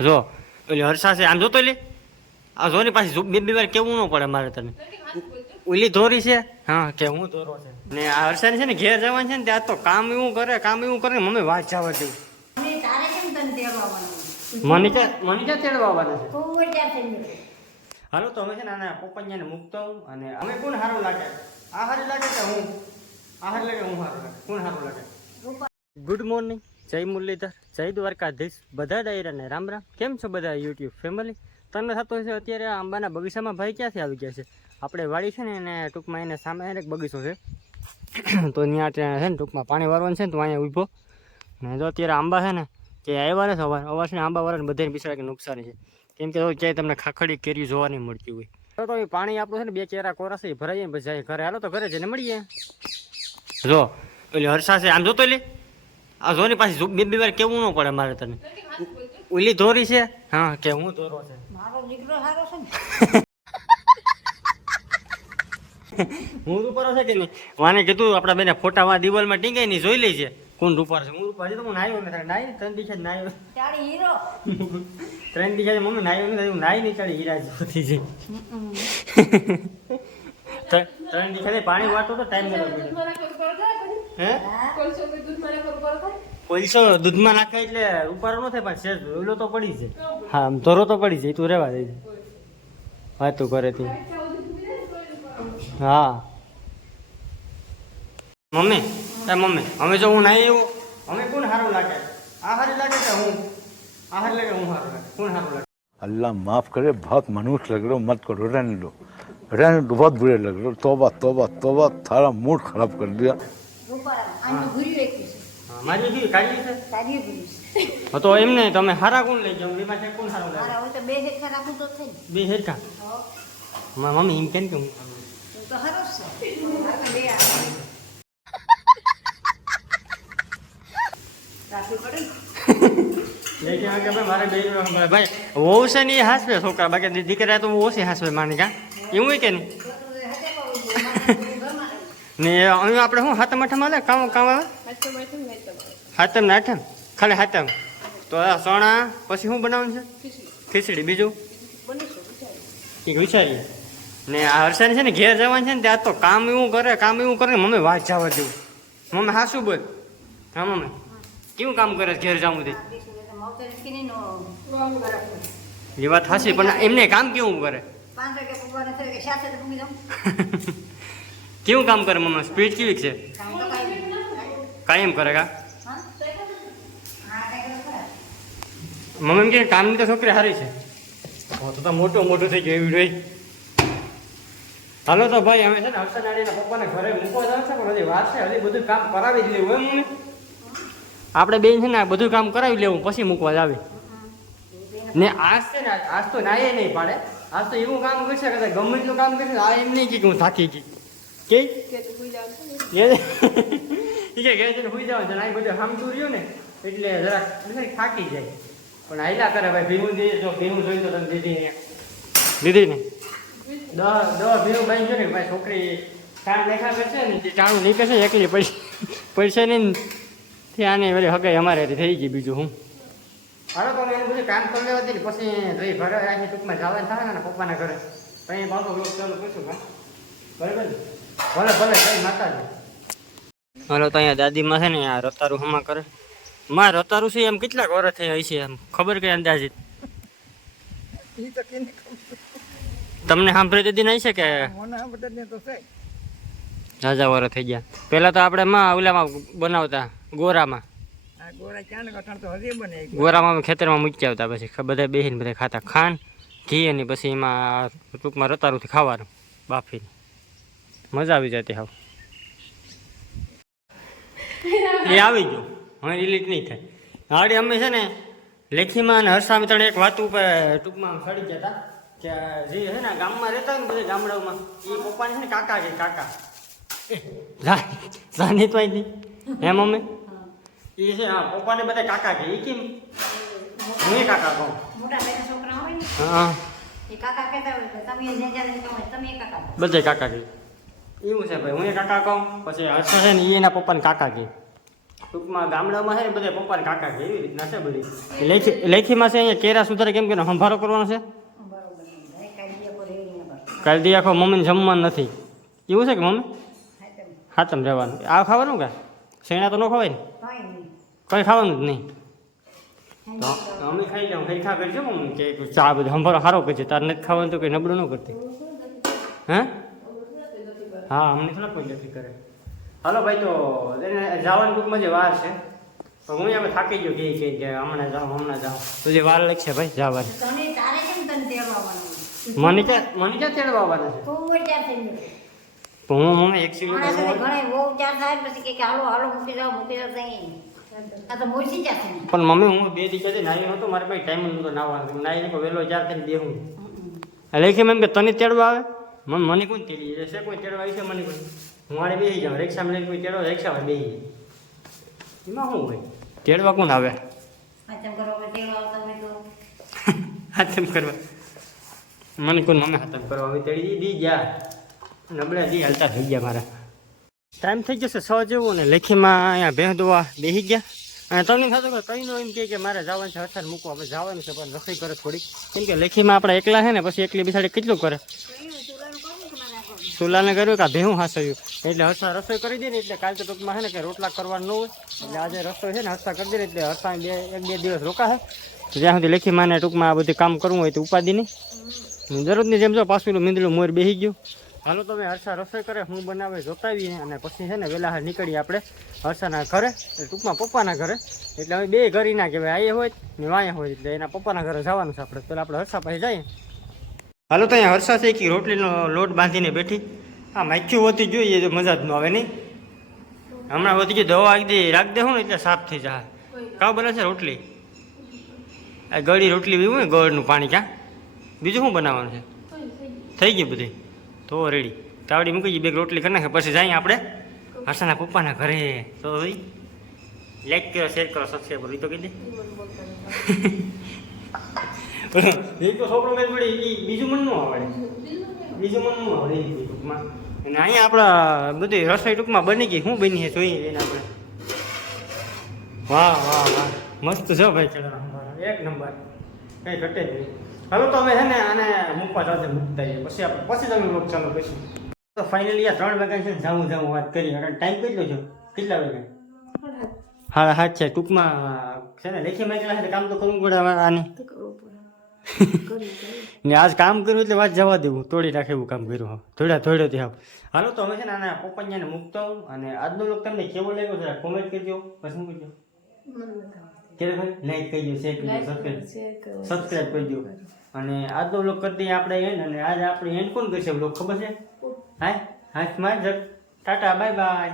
જો ઓલી હર્ષા છે આમ જોતો લે? આ જોની પાછી બે બે વાર કેવું ન પડે મારે તને. ઓલી ધોરી છે? હા કે હું ધોરો છે? ને આ હર્ષાની છે ને ઘેર જવાનું છે ને ત્યાં તો કામ એવું કરે કામ એવું કરે ને મમ્મી વાત જવા દઉં? મને ક્યાં મને ક્યાં તેડવા આવવાના છે? હાલો તો અમે છે ને આના મૂકતો અને અમે કોણ સારું લાગે? આ સારું લાગે કે હું? આ સારું લાગે હું સારું લાગે. કોણ સારું લાગે? ગુડ મોર્નિંગ જય મુરલીધર, જય દ્વારકાધીશ. બધા ડાયરાને રામ રામ. કેમ છો બધા યુટ્યુબ ફેમિલી તમને થતો હશે અત્યારે આંબાના બગીચામાં ભાઈ ક્યાંથી આવી ગયા છે? આપણે વાડી છે ને એને ટૂંકમાં એને સામે એક બગીચો છે. તો ત્યાં છે ને ટૂંકમાં પાણી વારવાનું છે ને તો અહીંયા ઊભો. ને જો અત્યારે આંબા છે ને કે આવ્યા ને અવાર અવાર ને આંબા વાળાને બધાને બિચારા કે નુકસાન છે. કેમ કે ક્યાંય તમને ખાખડી કેરી જોવા નહીં મળતી હોય. તો એ પાણી આપણું છે ને બે ચહેરા કોરા છે, એ ભરાઈ જાય પછી ઘરે. હાલો તો ઘરે જઈને મળીએ. જો એટલે હર્ષા છે. આમ જોતો લે. આ જોની પાછી બે બે વાર કેવું ન પડે મારે તને. ઓલી ધોરી છે? હા કે હું ધોરો છે. મારો દીકરો સારો છે હું રૂપારો છે કે નહીં? વાને કીધું આપણા બેને ફોટામાં દિવાલમાં ટીંગાઈ ની જોઈ લઈ છે કોણ રૂપાર છે? હું રૂપાર છે તો હું નાયો નથી. નાઈ ત્રણ દિવસે નાયો. તારી હીરો. ત્રણ દિવસે મમ્મી નાયો નથી. હું નાઈ નહીં ચાલી હીરા જોતી છે ત્રણ દિવસે પાણી વાટો તો ટાઈમ નથી હે કોલસો દૂધમાં નાખે એટલે ઉપાડો ન થાય પણ સેજ ઓલો તો પડી છે હા આમ ધોરો તો પડી જાય તું રહેવા દે વાતું કરે તું હા મમ્મી એ મમ્મી અમે જો હું નાઈ એવું અમે કોણ સારું લાગે આ સારી લાગે કે હું આ સારી લાગે હું સારું લાગે કોણ સારું લાગે अल्लाह माफ करे बहुत मनुष्य लग रहे हो मत करो रहने दो रहने दो बहुत बुरे लग रहे हो तोबा तोबा तोबा थारा मूड खराब कर दिया મારી કાઢી છે? ભૂલી તો એમને તમે હારા કોણ લઈ જાઓ એમાં છે કોણ સારું લાગે? હોય તો બે હેઠા રાખું તો થઈ બે હેરકા મારા મમ્મી એમ કેમ કે હું. તું હારો છે. બે રાખવી પડે મારે બે ભાઈ વહુ છે ને એ હાસવે છોકરા બાકી દીકરા તો ઓછી હાસવે માની કા? એવું કે નહીં જો તો એ હાથે પાવું જોઈએ. મારા ઘરમાં રહે. ને અહીં આપણે શું હાથમ આઠમ હાલે કામ કામ આવે? હાથમ ને આઠમ ખાલી હાથમ તો આ સોણા પછી શું બનાવવાનું છે? ખીચડી. બીજું? કંઈક વિચારીએ. ને આ હર્ષાને છે ને ઘેર જવાનું છે ને ત્યાં તો કામ એવું કરે કામ એવું કરે ને મમ્મી વાત જવા દેવું મમ્મી હાસુ બોલ. હા મમ્મી. કેવું કામ કરે ઘેર જવું તો? એ વાત હાસી પણ એમને કામ કેવું કરે? પાંચ વાગે પપ્પાને સાથે તો જાઉં. કેવું કામ કરે મમ્મી? સ્પીડ કેવી છે. કાયમ કરે કા. મમ્મી એમ કે કામની તો છોકરી સારી છે. તો તો મોટું મોટું થઈ ગયું એવી હાલો તો ભાઈ અમે છે ને હર્ષનાડીના પપ્પાને ઘરે મૂકવા જાવ છે પણ હજી વાર છે હજી બધું કામ કરાવી જ લેવું એમ. મમ્મી આપણે બેન છે ને આ બધું કામ કરાવી લેવું પછી મૂકવા જ આવી ને આજ છે ને આજ તો નાયે નહીં પાડે. આજ તો એવું કામ કરશે કદાચ ગમે એટલું કામ કરશે આ એમ નહીં કે હું થાકી ગઈ. કે? એ ઈ કે ઘેર જઈને હુઈ જવાનું છે ને આ બધું સામતું રહ્યું ને એટલે જરાક બિચારી થાકી જાય. પણ આયલા કરે ભાઈ ભીમું દે જો ભીમું જોઈ તો તને દીધી ને. દીદી ને? દસ દસ ભીમું બાઈ છે ને ભાઈ છોકરી ચાણ લેખા કરશે ને તે ચાણું નીકળે છે એકલી પૈસા પૈસા નહીં ત્યાં ને વળી હગાઈ અમારે થઈ ગઈ બીજું હું. હવે તો એનું બધું કામ કરી લેવા દે ને પછી જઈ ઘરે આખી ટૂંકમાં જવાનું થાય ને પપ્પાના ઘરે. પછી પાછો લોક ચાલુ પૂછું હા? બરાબર ને? ભલે ભલે જય માતાજી. હાલો તો અહીંયા દાદીમાં છે ને આ રતારું હમા કરે. માં રતારું છે એમ કેટલાક વર્ષ થઈ હશે એમ? ખબર કઈ અંદાજિત? તમને સાંભળી દીધી નહીં છે કે? રાજા વર થઈ ગયા. પહેલા તો આપણે માં ઓલામાં બનાવતા ગોરામાં. ગોરામાં ખેતરમાં મૂકી આવતા પછી બધા બેસીને બધા ખાતા ખાંડ ઘી અને પછી એમાં ટૂંકમાં રતારુંથી ખાવાનું બાફીને. મજા આવી જતી હાવ. એ આવી ગયો. હવે ડિલીટ નહીં થાય. હાડી અમે છે ને લેખીમાં અને હર્ષામાં ત્રણ એક વાત ઉપર ટૂંકમાં સડી ગયા હતા કે જે છે ને ગામમાં રહેતા હોય ને બધા ગામડાઓમાં એ પપ્પાને છે ને કાકા કે કાકા. જાની તો નહીં. એમ અમે? એ છે હા પપ્પાને બધા કાકા કે એ કેમ? હું કાકા કહું? મોટા છોકરા હોય ને હા. કાકા કહેતા હોય તમે જે તમે કાકા બધે કાકા કે એવું છે ભાઈ, હું એ કાકા કહું? પછી હર્ષ છે ને એ એના પપ્પાને કાકા કે ટૂંકમાં ગામડામાં છે બધા પપ્પાને કાકા કે એવી રીતના છે બધી. લેખી, લેખીમાં છે અહીંયા કેરા સુધારે કેમ કે સંભારો કરવાનો છે? કાલ દી આખો મમ્મીને જમવાનું નથી. એવું છે કે મમ્મી? હાથમ રહેવાનું. આ ખાવાનું કે? શેણા તો ન ખવાય ને? કાંઈ ખાવાનું જ નહીં. તો ખાઈ જાઉં કઈ ચા બધું સંભારો સારો કરજે. તારે નથી ખાવાનું તો કંઈ નબળું ન કરતી. હે? હા અમને થોડા કોઈ નથી કરે. હાલો ભાઈ તો જવાની ટૂંકમાં જે વાર છે તો હું અમે થાકી ગયો કે કે કે હમણાં જાઉં હમણાં જાઉં. તો જે વાર લાગશે ભાઈ જવાની. મને ક્યાં મને ક્યાં તેડવા આવવાના છે હું મને એક સિલો બહુ કે કે હાલો હાલો મૂકી જાઓ મૂકી જાઓ જશે ને. પણ મમ્મી હું બે દિવસે નાહી નતો મારે પાસે ટાઈમ નહોતો નાવાનો નાઈને વહેલો ચાર થઈને દેવું લેખી મેમ કે તને તેડવા આવે? મને મને કોણ તેડી? જાય છે કોઈ તેડવા આવી છે મને કોઈ હું આડે બેસી જાઉં. રિક્ષામાં લઈને કોઈ તેડવા રિક્ષામાં બેસી જાય. એમાં શું હોય? તેડવા કોણ આવે? પાછળ કરો કે તેડવા આવતા હોય તો હાથમ કરવા. મને કોઈ મમ્મી હાથમ કરવા હવે તેડી દી. ગયા. નબળા દી હાલતા થઈ ગયા મારા. ટાઈમ થઈ જશે છ જેવું ને લેખીમાં અહીંયા ભેં દોવા બેસી ગયા. અને તમને થતું કે કઈ નો એમ કહે કે મારે જવાનું છે, હથાર મૂકવા. આપણે જવાનું છે, પણ રસોઈ કરે થોડીક. કેમ કે લેખીમાં આપણે એકલા છે ને, પછી એકલી બિસાડી કેટલું કરે? સુલાને કર્યું કે ભેહું હસાયું એટલે હરસા રસોઈ કરી દે ને એટલે કાલે તો ટૂંકમાં છે ને કે રોટલા કરવાનું ન હોય. એટલે આજે રસોઈ છે ને હરસા કરી દે એટલે હરસા બે, એક બે દિવસ રોકાશે. જ્યાં સુધી લેખી માને ટૂંકમાં આ બધું કામ કરવું હોય તો ઉપાધિ નહીં. દરરોજની જેમ જો પાછું મીંદલું મોર બેસી ગયું. હાલો તમે હર્ષા રસોઈ કરે, હું બનાવે, જોતાવીએ અને પછી છે ને વહેલા નીકળીએ આપણે હર્ષાના ઘરે, એટલે ટૂંકમાં પપ્પાના ઘરે. એટલે હવે બે ઘરી ના કહેવાય, આયે હોય ને વાયા હોય, એટલે એના પપ્પાના ઘરે જવાનું છે આપણે. પેલા આપણે હર્ષા પાસે જઈએ. હાલો તો અહીંયા હર્ષા કે રોટલીનો લોટ બાંધીને બેઠી. આ માખ્યું હોતી જોઈએ તો મજા જ ન આવે નહીં. હમણાં હોતી જોઈએ, દવા આવી દે રાખ દેવું ને એટલે સાફ થઈ જાય. કાવ બને છે રોટલી? આ ગળી રોટલી પીવું ને, ગળનું પાણી ક્યાં? બીજું શું બનાવવાનું છે? થઈ ગયું બધી. તો રેડી. તાવડી મૂકી બે રોટલી કરી નાખે, પછી જઈએ આપણે હર્ષાના પપ્પાના ઘરે. તો લાઈક કરો શેર કરો સબસ્ક્રાઈબ કરો તો કહી દે. એ તો છોકરો મેં પડી બીજું મનનું આવડે. બીજું મન ન આવડે એ ટૂંકમાં. અને અહીંયા આપણા બધી રસોઈ ટૂંકમાં બની ગઈ. શું બની છે જોઈએ એને આપણે. વાહ વાહ વાહ. મસ્ત છો ભાઈ ચડવા એક નંબર. કઈ ઘટે જ નહીં. હાલો તો અમે છે ને આને મૂકવા જાતે મૂકતા જઈએ પછી આપણે પછી તમે લોક ચાલુ કરીશું. તો ફાઇનલી આ ત્રણ વાગ્યા છે જાઉં જાઉં વાત કરી અને ટાઈમ કેટલો છે? કેટલા વાગ્યા? હા હા છે. ટૂંકમાં છે ને લેખી છે કામ તો કરવું પડે આને. ને આજ કામ કર્યું એટલે વાત જવા દેવું. તોડી નાખે એવું કામ કર્યું હા. થોડા થોડો હા હાલો તો અમે છે ને આના પપ્પાને મૂકતો અને આજનો લોક તમને કેવો લાગ્યો જરા કોમેન્ટ કરજો. પસંદ કરજો. કેરે ભાઈ લાઈક કરજો શેર કરજો સબસ્ક્રાઈબ સબસ્ક્રાઈબ કરજો અને આજનો લોક કરી દઈએ આપણે એન્ડ અને આજ આપણે એન્ડ કોણ કરશે લોક ખબર છે? હાય? હાથમાં જ ટાટા બાય બાય